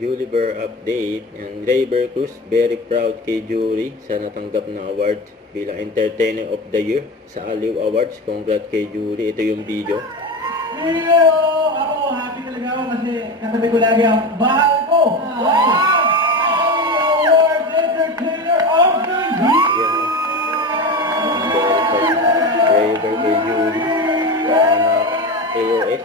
Juliver update. And Raver Cruz, very proud kay Jury sa natanggap na award bilang Entertainer of the Year sa Aliw Awards. Congrats kay Jury. Ito yung video. Hello! Ako, happy talaga ako kasi katabi ko lagi ang bahal ko! Wow! Award Entertainer of the Year! Raver kay Jury. AOS.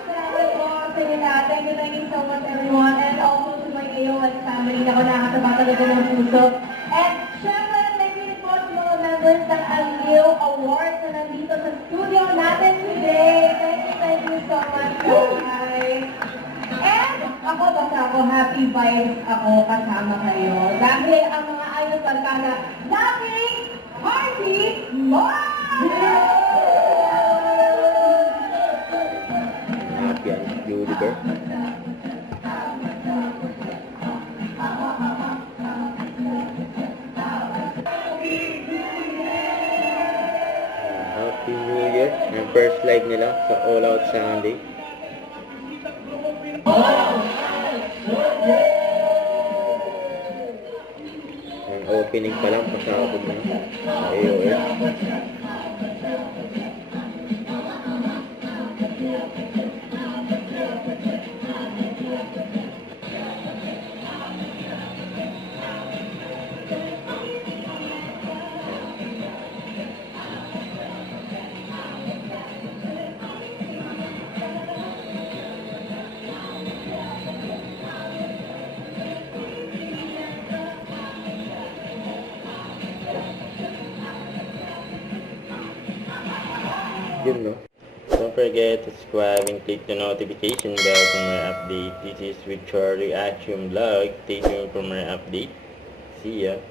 Thank you so much everyone, and also to my AOS family na ako nakakataba talaga ng puso. And syempre, thank you po sa mga members ng Aliw Awards na nandito sa studio natin today. Thank you so much guys. And ako, happy vibes ako kasama kayo. Dahil ang mga ayos talkana, laging party more! Happy ang Juliver. Happy New Year. Yung first live nila sa All Out Sunday. Ang opening pa lang, pasabog na sa AOS. Yun, no? Don't forget to subscribe and click the notification bell for more update. This is with Charlie Action Vlog. Stay tuned for more update. See ya!